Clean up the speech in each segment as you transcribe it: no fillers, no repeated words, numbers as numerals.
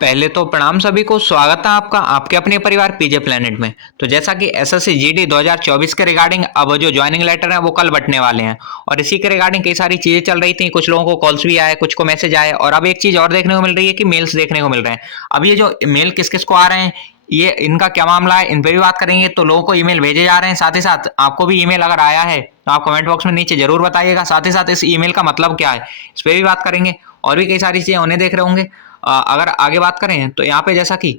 पहले तो प्रणाम सभी को, स्वागत है आपका आपके अपने परिवार पीजे प्लेनेट में। तो जैसा कि एसएससी जीडी 2024 के रिगार्डिंग अब जो ज्वाइनिंग लेटर है वो कल बंटने वाले हैं, और इसी के रिगार्डिंग कई सारी चीजें चल रही थी। कुछ लोगों को कॉल्स भी आए, कुछ को मैसेज आए, और अब एक चीज और देखने को मिल रही है कि मेल्स देखने को मिल रहे हैं। अब ये जो मेल किस किस को आ रहे हैं, ये इनका क्या मामला है, इन पर भी बात करेंगे। तो लोगों को ईमेल भेजे जा रहे हैं, साथ ही साथ आपको भी ईमेल अगर आया है तो आप कमेंट बॉक्स में नीचे जरूर बताइएगा। साथ ही साथ इस ईमेल का मतलब क्या है, इस पर भी बात करेंगे। और भी कई सारी चीजें उन्हें देख रहे होंगे। अगर आगे बात करें तो यहाँ पे जैसा कि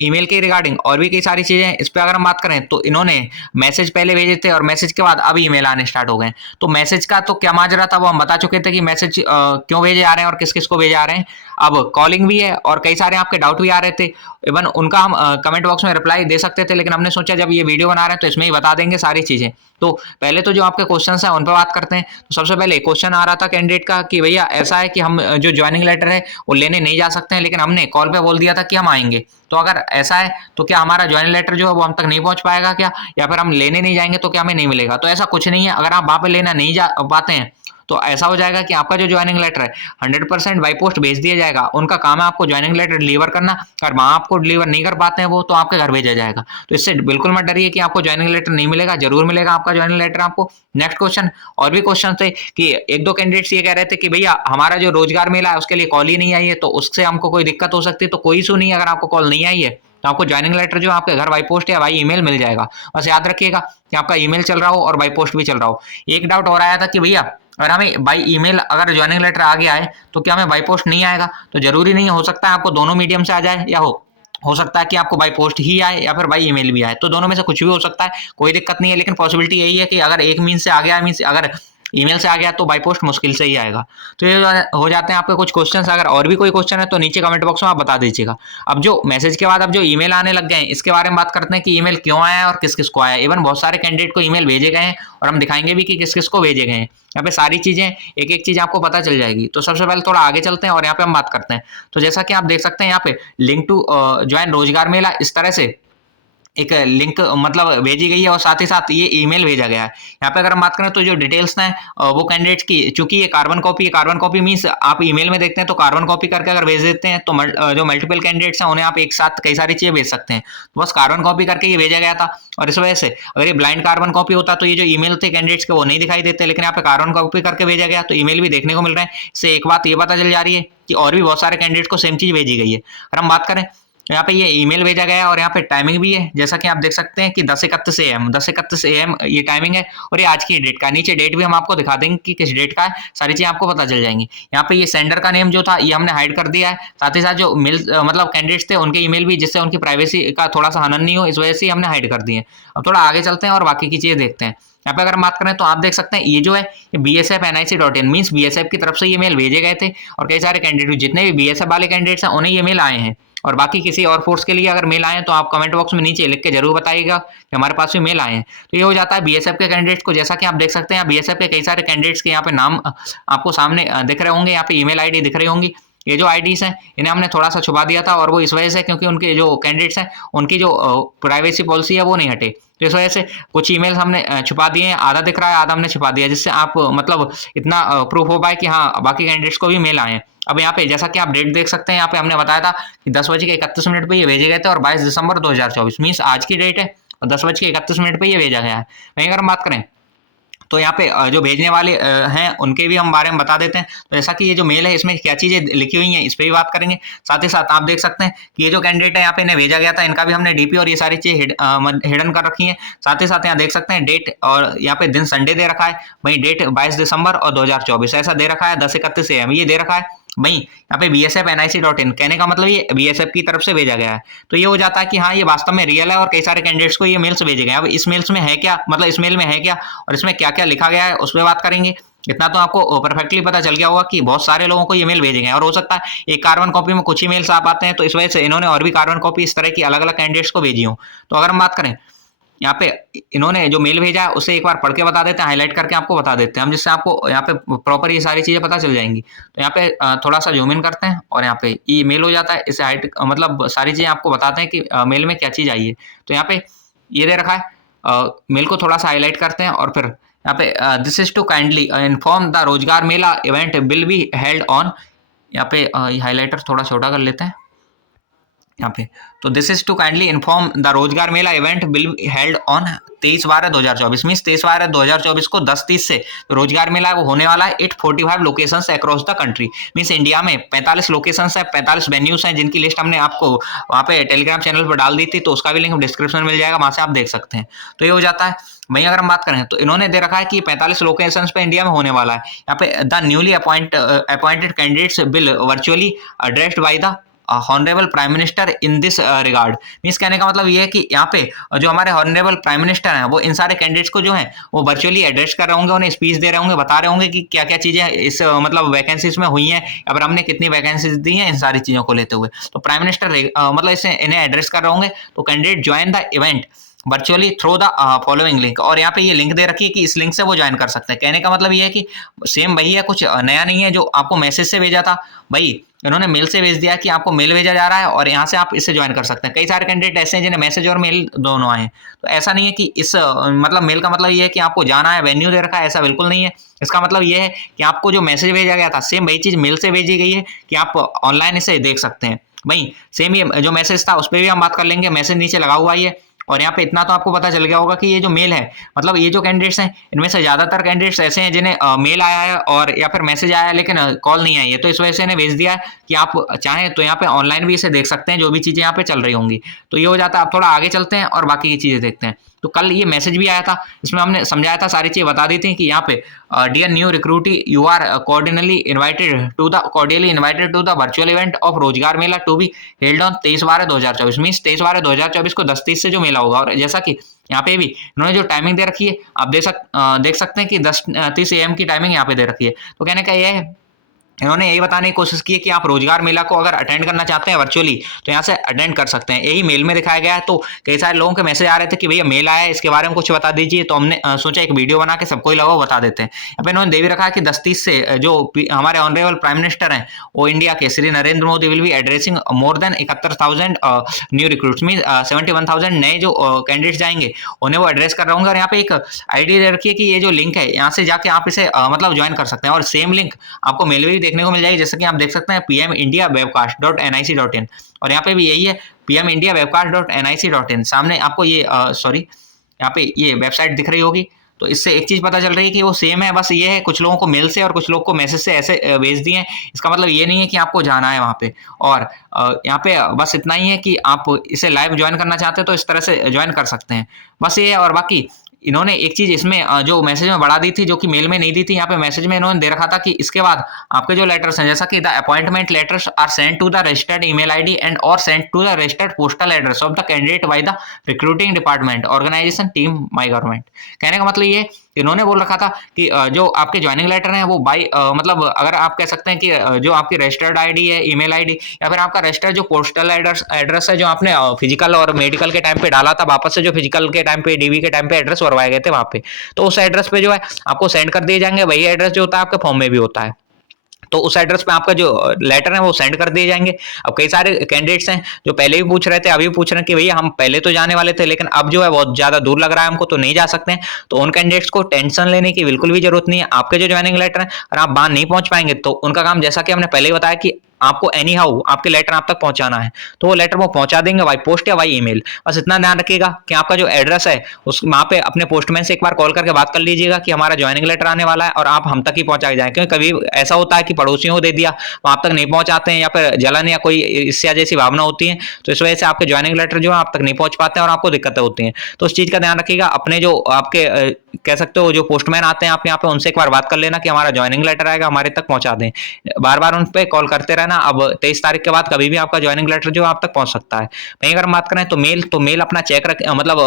ईमेल के रिगार्डिंग और भी कई सारी चीजें, इस पे अगर हम बात करें तो इन्होंने मैसेज पहले भेजे थे और मैसेज के बाद अब ईमेल आने स्टार्ट हो गए। तो मैसेज का तो क्या माजरा था वो हम बता चुके थे कि मैसेज क्यों भेजे जा रहे हैं और किस किस को भेजे जा रहे हैं। अब कॉलिंग भी है और कई सारे आपके डाउट भी आ रहे थे। इवन उनका हम कमेंट बॉक्स में रिप्लाई दे सकते थे, लेकिन हमने सोचा जब ये वीडियो बना रहे हैं तो इसमें ही बता देंगे सारी चीजें। तो पहले तो जो आपके क्वेश्चन हैं उन पर बात करते हैं। तो सबसे पहले क्वेश्चन आ रहा था कैंडिडेट का कि भैया ऐसा है कि हम जो ज्वाइनिंग लेटर है वो लेने नहीं जा सकते हैं, लेकिन हमने कॉल पे बोल दिया था कि हम आएंगे। तो अगर ऐसा है तो क्या हमारा ज्वाइनिंग लेटर जो है वो हम तक नहीं पहुंच पाएगा क्या, या फिर हम लेने नहीं जाएंगे तो क्या हमें नहीं मिलेगा? तो ऐसा कुछ नहीं है। अगर आप वहां पे लेना नहीं जा पाते हैं तो ऐसा हो जाएगा कि आपका जो ज्वाइनिंग लेटर है 100% बाई पोस्ट भेज दिया जाएगा। उनका काम है आपको ज्वाइनिंग लेटर डिलीवर करना, और वहां आपको डिलीवर नहीं कर पाते हैं वो, तो आपके घर भेजा जाएगा। तो इससे बिल्कुल मत डरिए कि आपको ज्वाइनिंग लेटर नहीं मिलेगा, जरूर मिलेगा आपका ज्वाइनिंग लेटर आपको। नेक्स्ट क्वेश्चन, और भी क्वेश्चन थे कि एक दो कैंडिडेट्स ये कह रहे थे कि भैया हमारा जो रोजगार मेला है उसके लिए कॉल ही नहीं आई है, तो उससे हमको कोई दिक्कत हो सकती है। तो कोई इशू नहीं है, अगर आपको कॉल नहीं आई है तो आपको ज्वाइनिंग लेटर जो आपके घर बाई पोस्ट या बाई ईमेल मिल जाएगा। बस याद रखिएगा कि आपका ईमेल चल रहा हो और बाई पोस्ट भी चल रहा हो। एक डाउट और आया था कि भैया अगर हमें बाई ईमेल अगर ज्वाइनिंग लेटर आ गया है तो क्या हमें बाई पोस्ट नहीं आएगा? तो जरूरी नहीं है, हो सकता है आपको दोनों मीडियम से आ जाए, या हो सकता है कि आपको बाई पोस्ट ही आए या फिर बाई ईमेल भी आए। तो दोनों में से कुछ भी हो सकता है, कोई दिक्कत नहीं है। लेकिन पॉसिबिलिटी यही है कि अगर एक मीन से आ गया, मीन अगर ईमेल से आ गया तो बाई पोस्ट मुश्किल से ही आएगा। तो ये हो जाते हैं आपके कुछ क्वेश्चंस। अगर और भी कोई क्वेश्चन है तो नीचे कमेंट बॉक्स में आप बता दीजिएगा। अब जो मैसेज के बाद अब जो ईमेल आने लग गए हैं इसके बारे में बात करते हैं कि ईमेल क्यों आया है और किस किस को आया है। इवन बहुत सारे कैंडिडेट को ईमेल भेजे गए हैं और हम दिखाएंगे भी कि किस किस को भेजे गए हैं। यहाँ पे सारी चीजें एक एक चीज आपको पता चल जाएगी। तो सबसे पहले थोड़ा आगे चलते हैं और यहाँ पे हम बात करते हैं। तो जैसा कि आप देख सकते हैं यहाँ पे लिंक टू ज्वाइन रोजगार मेला, इस तरह से एक लिंक मतलब भेजी गई है, और साथ ही साथ ये ईमेल भेजा गया है। यहाँ पे अगर हम बात करें तो जो डिटेल्स हैं वो कैंडिडेट्स की, चूंकि ये कार्बन कॉपी मीन्स आप ईमेल में देखते हैं तो कार्बन कॉपी करके अगर भेज देते हैं तो जो मल्टीपल कैंडिडेट्स हैं उन्हें आप एक साथ कई सारी चीजें भेज सकते हैं। तो बस कार्बन कॉपी करके ये भेजा गया था, और इस वजह से अगर ये ब्लाइंड कार्बन कॉपी होता तो ये जो ईमेल थे कैंडिडेट्स के वो नहीं दिखाई देते, लेकिन यहाँ पे कार्बन कॉपी करके भेजा गया तो ईमेल भी देखने को मिल रहे हैं। इससे एक बात ये पता चल जा रही है कि और भी बहुत सारे कैंडिडेट्स को सेम चीज भेजी गई है। अगर हम बात करें यहाँ पे ये ईमेल भेजा गया है, और यहाँ पे टाइमिंग भी है जैसा कि आप देख सकते हैं कि 10:31 AM ये टाइमिंग है, और ये आज की डेट का। नीचे डेट भी हम आपको दिखा देंगे कि किस डेट का है, सारी चीजें आपको पता चल जाएंगी। यहाँ पे ये सेंडर का नेम जो था ये हमने हाइड कर दिया है। साथ ही साथ जो मेल मतलब कैंडिडेट्स थे उनके ईमेल भी, जिससे उनकी प्राइवेसी का थोड़ा सा हनन नहीं हो, इस वजह से हमने हाइड कर दिए। अब थोड़ा आगे चलते हैं और बाकी की चीजें देखते हैं। यहाँ पे अगर हम बात करें तो आप देख सकते हैं ये जो है BSF.nic.in मीन्स BSF की तरफ से ये मेल भेजे गए थे, और कई सारे कैंडिडेट जितने भी BSF वाले कैंडिडेट्स हैं उन्हें ये मेल आए हैं। और बाकी किसी और फोर्स के लिए अगर मेल आए तो आप कमेंट बॉक्स में नीचे लिख के जरूर बताइएगा कि हमारे पास भी मेल आए हैं। तो ये हो जाता है बीएसएफ के कैंडिडेट्स को। जैसा कि आप देख सकते हैं बीएसएफ के कई सारे कैंडिडेट्स के यहाँ पे नाम आपको सामने दिख रहे होंगे, यहाँ पे ईमेल आईडी दिख रही होंगी। ये जो आईडीज हैं इन्हें हमने थोड़ा सा छुपा दिया था, और वो इस वजह से क्योंकि उनके जो कैंडिडेट्स हैं उनकी जो प्राइवेसी पॉलिसी है वो नहीं हटे। तो इस वजह से कुछ ईमेल्स हमने छुपा दिए हैं, आधा दिख रहा है आधा हमने छुपा दिया, जिससे आप मतलब इतना प्रूफ हो पाए कि हाँ बाकी कैंडिडेट्स को भी मेल आए हैं। अब यहाँ पे जैसा कि आप डेट देख सकते हैं, यहाँ पे हमने बताया था कि 10:31 पे ये भेजे गए थे, और 22 दिसंबर 2024 मीन्स आज की डेट है, और 10:31 पे ये भेजा गया है। वहीं अगर हम बात करें तो यहाँ पे जो भेजने वाले हैं उनके भी हम बारे में बता देते हैं। तो जैसा कि ये जो मेल है इसमें क्या चीज़ें लिखी हुई हैं इस पर भी बात करेंगे। साथ ही साथ आप देख सकते हैं कि ये जो कैंडिडेट है यहाँ पे इन्हें भेजा गया था, इनका भी हमने डीपी और ये सारी चीज़ हिडन कर रखी है। साथ ही साथ यहाँ देख सकते हैं डेट, और यहाँ पे दिन संडे दे रखा है, वहीं डेट 22 दिसंबर और 2024 ऐसा दे रखा है। 10:31 AM ये दे रखा है। वहीं यहाँ पे BSF.nic.in कहने का मतलब ये BSF की तरफ से भेजा गया है। तो ये हो जाता है कि हाँ ये वास्तव में रियल है, और कई सारे कैंडिडेट्स को ये मेल्स भेजे गए हैं। अब इस मेल्स में है क्या, मतलब इस मेल में है क्या और इसमें क्या क्या लिखा गया है उस पर बात करेंगे। इतना तो आपको परफेक्टली पता चल गया होगा कि बहुत सारे लोगों को ये मेल भेजे गए, और हो सकता है एक कार्बन कॉपी में कुछ ही मेल्स आ पाते हैं, तो इस वजह से इन्होंने और भी कार्बन कॉपी इस तरह की अलग अलग कैंडिडेट्स को भेजी हो। तो अगर हम बात करें यहाँ पे इन्होंने जो मेल भेजा है उसे एक बार पढ़ के बता देते हैं, हाईलाइट करके आपको बता देते हैं हम, जिससे आपको यहाँ पे प्रॉपर ये सारी चीजें पता चल जाएंगी। तो यहाँ पे थोड़ा सा जूम इन करते हैं, और यहाँ पे ये मेल हो जाता है, इसे हाइट मतलब सारी चीजें आपको बताते हैं कि मेल में क्या चीज आई है। तो यहाँ पे ये दे रखा है, मेल को थोड़ा सा हाईलाइट करते हैं, और फिर यहाँ पे this is to kindly inform the Rozgar Mela event will be held on, यहाँ पे हाईलाइटर थोड़ा छोटा कर लेते हैं, यहाँ पे। तो this is to kindly inform the Rozgar Mela event will held on 23/12/2024 means 23/12/2024 को 10:30 से रोजगार मेला वो होने वाला है 845 locations across the country. Means India में 45 लोकेशंस है, 45 वेन्यूज हैं, जिनकी लिस्ट हमने आपको वहाँ पे टेलीग्राम चैनल पर डाल दी थी, तो उसका भी लिंक डिस्क्रिप्शन में मिल जाएगा, वहाँ से आप देख सकते हैं। तो ये हो जाता है। वहीं अगर हम बात करें तो इन्होंने दे रखा है कि 45 लोकेशंस पे इंडिया में होने वाला है। यहाँ पे the newly appointed candidates bill virtually addressed by the honourable prime minister in this regard. Means कहने का मतलब ये है कि यहाँ पे जो हमारे हॉनरेबल प्राइम मिनिस्टर हैं वो इन सारे कैंडिडेट्स को जो है वो वर्चुअली एड्रेस कर रहे होंगे, उन्हें स्पीच दे रहे होंगे, बता रहे होंगे कि क्या क्या चीजें इस मतलब वैकेंसीज में हुई हैं या फिर हमने कितनी वैकेंसीज दी हैं इन सारी चीजों को लेते हुए। तो प्राइम मिनिस्टर मतलब इसे इन्हें एड्रेस कर रहे होंगे। तो candidate join the event virtually through the following link, और यहाँ पे ये लिंक दे रखी है कि इस लिंक से वो ज्वाइन कर सकते हैं। कहने का मतलब ये है कि सेम वही है, कुछ नया नहीं है। जो आपको मैसेज से भेजा था भाई इन्होंने मेल से भेज दिया कि आपको मेल भेजा जा रहा है और यहाँ से आप इससे ज्वाइन कर सकते हैं। कई सारे कैंडिडेट ऐसे हैं जिन्हें मैसेज और मेल दोनों आए हैं। तो ऐसा नहीं है कि इस मतलब मेल का मतलब ये है कि आपको जाना है, वेन्यू दे रखा है, ऐसा बिल्कुल नहीं है। इसका मतलब ये है कि आपको जो मैसेज भेजा गया था सेम वही चीज़ मेल से भेजी गई है कि आप ऑनलाइन इसे देख सकते हैं। भाई सेम ये जो मैसेज था उस पर भी हम बात कर लेंगे, मैसेज नीचे लगा हुआ ही है। और यहाँ पे इतना तो आपको पता चल गया होगा कि ये जो मेल है मतलब ये जो कैंडिडेट्स हैं इनमें से ज़्यादातर कैंडिडेट्स ऐसे हैं जिन्हें मेल आया है और या फिर मैसेज आया है लेकिन कॉल नहीं आई है। तो इस वजह से इन्हें भेज दिया है कि आप चाहें तो यहाँ पे ऑनलाइन भी इसे देख सकते हैं, जो भी चीज़ें यहाँ पे चल रही होंगी। तो ये हो जाता है। आप थोड़ा आगे चलते हैं और बाकी की चीज़ें देखते हैं। तो कल ये मैसेज भी आया था, इसमें हमने समझाया था, सारी चीज़ें बता दी थी कि यहाँ पे dear new recruitee you are cordially invited to the virtual event of Rozgar Mela to be held on 23/12/2024 means 23/12/2024 को 10:30 से जो मेला होगा। और जैसा कि यहाँ पे भी इन्होंने जो टाइमिंग दे रखी है आप देख सकते हैं कि 10:30 AM की टाइमिंग यहाँ पे दे रखी है। तो कहने का यह है इन्होंने यही बताने की कोशिश की है कि आप रोजगार मेला को अगर अटेंड करना चाहते हैं वर्चुअली तो यहाँ से अटेंड कर सकते हैं। यही मेल में दिखाया गया है। तो कई सारे लोगों के मैसेज आ रहे थे कि भैया मेल आया है, इसके बारे में कुछ बता दीजिए। तो हमने सोचा एक वीडियो बना के सबको ही लगा बता देते हैं। अब इन्होंने दे भी रखा है कि 10:30 से जो हमारे ऑनरेबल प्राइम मिनिस्टर हैं वो इंडिया के Shri Narendra Modi will be addressing more than 71,000 new recruits mean 71,000 नए जो कैंडिडेट्स जाएंगे उन्हें वो एड्रेस कर रहे होंगे। और यहाँ पे एक आईडी दे रखी है कि ये जो लिंक है यहाँ से जाके आप इसे मतलब ज्वाइन कर सकते हैं। और सेम लिंक आपको मेल में भी देखने को मिल जाएगी, जैसे कि आप देख सकते हैं pmindiawebcast.nic.in। और यहाँ पे भी यही है pmindiawebcast.nic.in। सामने आपको ये यहाँ पे ये वेबसाइट दिख रही होगी। तो इससे एक चीज़ पता चल रही है कि वो सेम है, बस ये है कुछ लोगों को मेल से और कुछ लोग को मैसेज से ऐसे भेज दिए हैं। इसका मतलब ये नहीं है कि आपको जाना है वहाँ पे। और यहाँ पे बस इतना ही है कि आप इसे लाइव ज्वाइन करना चाहते हैं तो इस तरह से ज्वाइन कर सकते हैं, बस ये है। और बाकी इन्होंने एक चीज इसमें जो मैसेज में बढ़ा दी थी जो कि मेल में नहीं दी थी, यहाँ पे मैसेज में इन्होंने दे रखा था कि इसके बाद आपके जो लेटर्स हैं जैसा कि the appointment letters are sent to the registered email ID and और sent to the registered postal address of the candidate by the recruiting department organisation team my government. कहने का मतलब ये इन्होंने बोल रखा था कि जो आपके ज्वाइनिंग लेटर हैं वो बाई मतलब अगर आप कह सकते हैं कि जो आपकी रजिस्टर्ड आईडी है, ईमेल आईडी या फिर आपका रजिस्टर्ड जो पोस्टल एड्रेस है जो आपने फिजिकल और मेडिकल के टाइम पे डाला था, वापस से जो फिजिकल के टाइम पे डीवी के टाइम पे एड्रेस भरवाए गए थे वहाँ पे, तो उस एड्रेस पे जो है आपको सेंड कर दिए जाएंगे। वही एड्रेस जो होता है आपके फॉर्म में भी होता है, तो उस एड्रेस पे आपका जो लेटर है वो सेंड कर दिए जाएंगे। अब कई सारे कैंडिडेट्स हैं जो पहले भी पूछ रहे थे, अभी भी पूछ रहे हैं कि भैया हम पहले तो जाने वाले थे लेकिन अब जो है बहुत ज्यादा दूर लग रहा है हमको तो नहीं जा सकते हैं। तो उन कैंडिडेट्स को टेंशन लेने की बिल्कुल भी जरूरत नहीं है। आपके जो ज्वाइनिंग लेटर है अगर आप वहां नहीं पहुंच पाएंगे तो उनका काम जैसा कि हमने पहले ही बताया कि आपको एनी हाउ आपके लेटर आप तक पहुंचाना है, तो वो लेटर वो पहुंचा देंगे बाई पोस्ट या बाई ईमेल। बस इतना ध्यान रखिएगा कि आपका जो एड्रेस है उस वहाँ पे अपने पोस्टमैन से एक बार कॉल करके बात कर लीजिएगा कि हमारा ज्वाइनिंग लेटर आने वाला है और आप हम तक ही पहुंचाए जाए। क्योंकि कभी ऐसा होता है कि पड़ोसियों को दे दिया वो आप तक नहीं पहुंचाते हैं या फिर जलन या कोई इससे जैसी भावना होती है, तो इस वजह से आपके ज्वाइनिंग लेटर जो है आप तक नहीं पहुंच पाते हैं और आपको दिक्कतें होती हैं। तो उस चीज़ का ध्यान रखिएगा। अपने जो आपके कह सकते हो जो पोस्टमैन आते हैं आप यहाँ पे उनसे एक बार बात कर लेना कि हमारा ज्वाइनिंग लेटर आएगा हमारे तक पहुंचा दें। बार बार उन पर कॉल करते रहना। अब 23 तारीख के बाद कभी भी आपका ज्वाइनिंग लेटर जो आप तक पहुंच सकता है। वहीं अगर हम बात करें तो मेल अपना चेक रख मतलब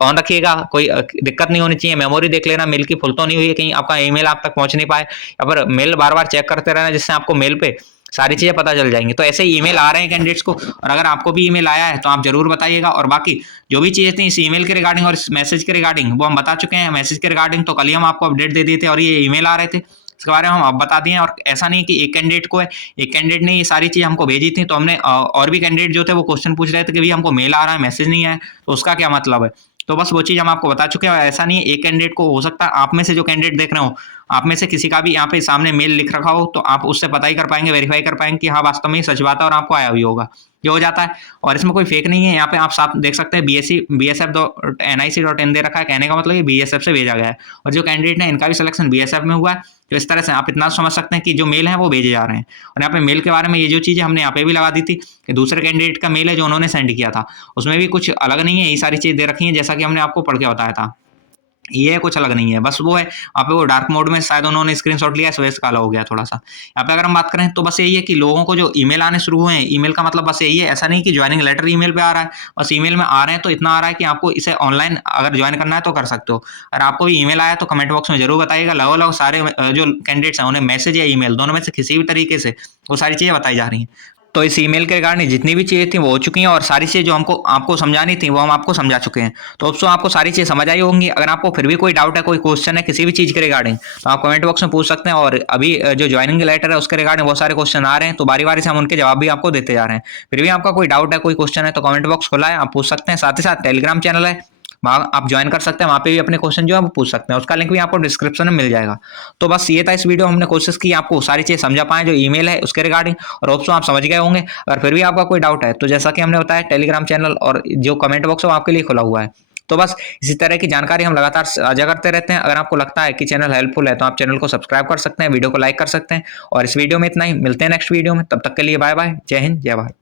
ऑन रखिएगा, कोई दिक्कत नहीं होनी चाहिए। मेमोरी देख लेना मेल की फुल तो नहीं हुई है, कहीं आपका ईमेल आप तक पहुंच नहीं पाए, या फिर मेल बार बार चेक करते रहना जिससे आपको मेल पे सारी चीजें पता चल जाएंगी। तो ऐसे ही ईमेल आ रहे हैं कैंडिडेट्स को, और अगर आपको भी ईमेल आया है तो आप जरूर बताइएगा। और बाकी जो भी चीजें थी इस ईमेल के रिगार्डिंग और इस मैसेज के रिगार्डिंग वो हम बता चुके हैं। मैसेज के रिगार्डिंग तो कल ही हम आपको अपडेट दे दिए थे और ये ईमेल आ रहे थे इसके बारे में हम अब बता दिए। और ऐसा नहीं कि एक कैंडिडेट को है, एक कैंडिडेट ने ये सारी चीज़ हमको भेजी थी तो हमने और भी कैंडिडेट जो थे वो क्वेश्चन पूछ रहे थे कि भैया हमको मेल आ रहा है मैसेज नहीं आया तो उसका क्या मतलब है। तो बस वो चीज़ हम आपको बता चुके हैं। ऐसा नहीं है एक कैंडिडेट को, हो सकता है आप में से जो कैंडिडेट देख रहे हो आप में से किसी का भी यहाँ पे सामने मेल लिख रखा हो तो आप उससे पता ही कर पाएंगे, वेरीफाई कर पाएंगे कि हाँ वास्तव में सच बात है और आपको आया भी होगा। ये हो जाता है। और इसमें कोई फेक नहीं है, यहाँ पे आप साफ देख सकते हैं BSF.nic.in दे रखा है, कहने का मतलब ये BSF से भेजा गया है। और जो कैंडिडेट है इनका भी सिलेक्शन BSF में हुआ है। तो इस तरह से आप इतना समझ सकते हैं कि जो मेल है वो भेजे जा रहे हैं। और यहाँ पे मेल के बारे में ये जो चीज़ हमने यहाँ पे भी लगा दी थी कि दूसरे कैंडिडेट का मेल है जो उन्होंने सेंड किया था, उसमें भी कुछ अलग नहीं है, यही सारी चीज़ दे रखी है जैसा कि हमने आपको पढ़ के बताया था। ये कुछ अलग नहीं है, बस वो है वहाँ पे वो डार्क मोड में शायद उन्होंने स्क्रीनशॉट लिया, इस वजह से काला हो गया थोड़ा-सा। यहाँ पे अगर हम बात करें तो बस यही है कि लोगों को जो ईमेल आने शुरू हुए हैं, ईमेल का मतलब बस यही है, ऐसा नहीं कि जॉइनिंग लेटर ईमेल पे आ रहा है, बस ईमेल में आ रहे हैं तो इतना आ रहा है कि आपको इसे ऑनलाइन अगर जॉइन करना है तो कर सकते हो। अगर आपको भी ईमेल आया तो कमेंट बॉक्स में ज़रूर बताइएगा, लगभग सारे जो कैंडिडेट्स हैं उन्हें मैसेज या ईमेल दोनों में से किसी भी तरीके से वो सारी चीज़ें बताई जा रही हैं। तो इस ईमेल के रिगार्डिंग जितनी भी चीज़ें थी वो हो चुकी हैं और सारी चीज़ें जो हमको आपको समझानी थी वो हम आपको समझा चुके हैं। तो दोस्तों आपको सारी चीज़ें समझ आई होंगी। अगर आपको फिर भी कोई डाउट है, कोई क्वेश्चन है किसी भी चीज़ के रिगार्डिंग, तो आप कमेंट बॉक्स में पूछ सकते हैं। और अभी जो ज्वाइनिंग लेटर है उसके रिगार्डिंग बहुत सारे क्वेश्चन आ रहे हैं, तो बारी-बारी से हम उनके जवाब भी आपको देते जा रहे हैं। फिर भी आपका कोई डाउट है, कोई क्वेश्चन है तो कमेंट बॉक्स खुला है, आप पूछ सकते हैं। साथ ही साथ टेलीग्राम चैनल है, वहाँ आप ज्वाइन कर सकते हैं, वहाँ पे भी अपने क्वेश्चन जो है वो पूछ सकते हैं, उसका लिंक भी आपको डिस्क्रिप्शन में मिल जाएगा। तो बस ये था इस वीडियो, हमने कोशिश की आपको सारी चीज़ समझा पाएँ जो ईमेल है उसके रिगार्डिंग, और होप सो आप समझ गए होंगे। अगर फिर भी आपका कोई डाउट है तो जैसा कि हमने बताया टेलीग्राम चैनल और जो कमेंट बॉक्स है वो आपके लिए खुला हुआ है। तो बस इसी तरह की जानकारी हम लगातार साझा करते रहते हैं। अगर आपको लगता है कि चैनल हेल्पफुल है तो आप चैनल को सब्सक्राइब कर सकते हैं, वीडियो को लाइक कर सकते हैं। और इस वीडियो में इतना ही, मिलते हैं नेक्स्ट वीडियो में, तब तक के लिए बाय बाय, जय हिंद, जय भारत।